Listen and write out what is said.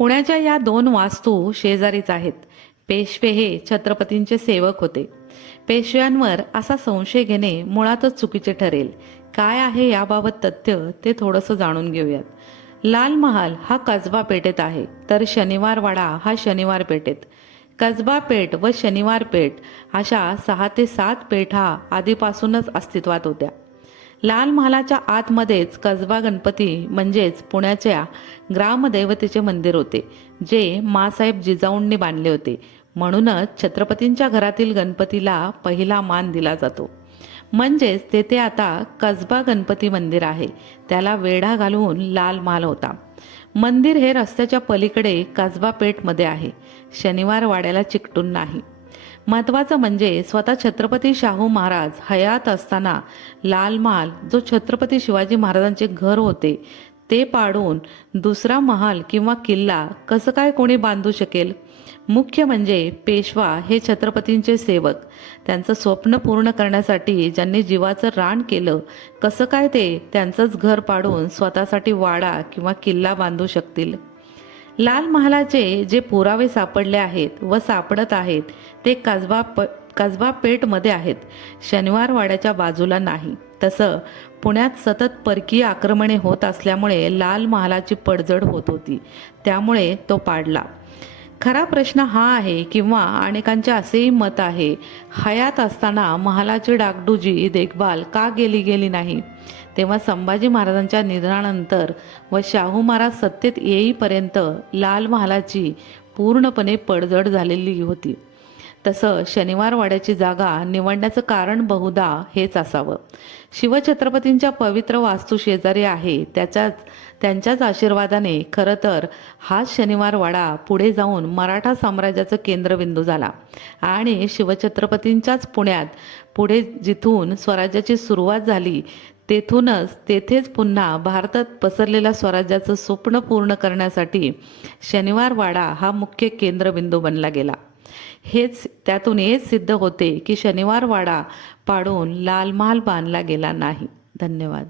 पुण्याच्या या दोन वास्तू शेजारीच आहेत. पेशवे हे छत्रपतींचे सेवक होते. पेशव्यांवर असा संशय घेणे मुळातच चुकीचे ठरेल. काय आहे याबाबत तथ्य ते थोडंसं जाणून घेऊयात. लाल महाल हा कसबा पेठेत आहे तर शनिवारवाडा हा शनिवार पेठेत. कसबा पेठ व शनिवार पेठ अशा सहा ते सात पेठा आधीपासूनच अस्तित्वात होत्या. लाल महालाच्या आतमध्येच कसबा गणपती म्हणजेच पुण्याच्या ग्रामदैवतेचे मंदिर होते जे मासाहेब जिजाऊंनी बांधले होते. म्हणूनच छत्रपतींच्या घरातील गणपतीला पहिला मान दिला जातो. म्हणजेच तेथे आता कसबा गणपती मंदिर आहे. त्याला वेढा घालून लाल महाल होता. मंदिर हे रस्त्याच्या पलीकडे कसबा पेठमध्ये आहे. शनिवार वाड्याला चिकटून नाही. महत्त्वाचं म्हणजे स्वतः छत्रपती शाहू महाराज हयात असताना लाल महाल जो छत्रपती शिवाजी महाराजांचे घर होते ते पाडून दुसरा महाल किंवा किल्ला कसं काय कोणी बांधू शकेल? मुख्य म्हणजे पेशवा हे छत्रपतींचे सेवक. त्यांचं स्वप्न पूर्ण करण्यासाठी ज्यांनी जीवाचं रान केलं कसं काय ते त्यांचंच घर पाडून स्वतःसाठी वाडा किंवा किल्ला बांधू शकतील? लाल महालाचे जे पुरावे सापडले आहेत व सापडत आहेत ते कसबा प कसबा पेठमध्ये आहेत. शनिवारवाड्याच्या बाजूला नाही. तसं पुण्यात सतत परकीय आक्रमणे होत असल्यामुळे लाल महालाची पडझड होत होती. त्यामुळे तो पाडला. खरा प्रश्न हा आहे किंवा अनेकांचे असेही मत आहे हयात असताना महालाची डागडुजी देखभाल का गेली गेली नाही? तेव्हा संभाजी महाराजांच्या निधनानंतर व शाहू महाराज सत्तेत येईपर्यंत लाल महालाची पूर्णपणे पडझड झालेली होती. तसं शनिवारवाड्याची जागा निवडण्याचं कारण बहुधा हेच असावं. शिवछत्रपतींच्या पवित्र वास्तू शेजारी आहे त्याच्याच त्यांच्याच आशीर्वादाने खरं तर हाच शनिवार वाडा पुढे जाऊन मराठा साम्राज्याचं केंद्रबिंदू झाला. आणि शिवछत्रपतींच्याच पुण्यात पुढे जिथून स्वराज्याची सुरुवात झाली तेथूनच तेथेच पुन्हा भारतात पसरलेल्या स्वराज्याचं स्वप्न पूर्ण करण्यासाठी शनिवार वाडा हा मुख्य केंद्रबिंदू बनला गेला. हेच त्यातून हेच सिद्ध होते की शनिवार वाडा पाडून लालमहाल बांधला गेला नाही. धन्यवाद.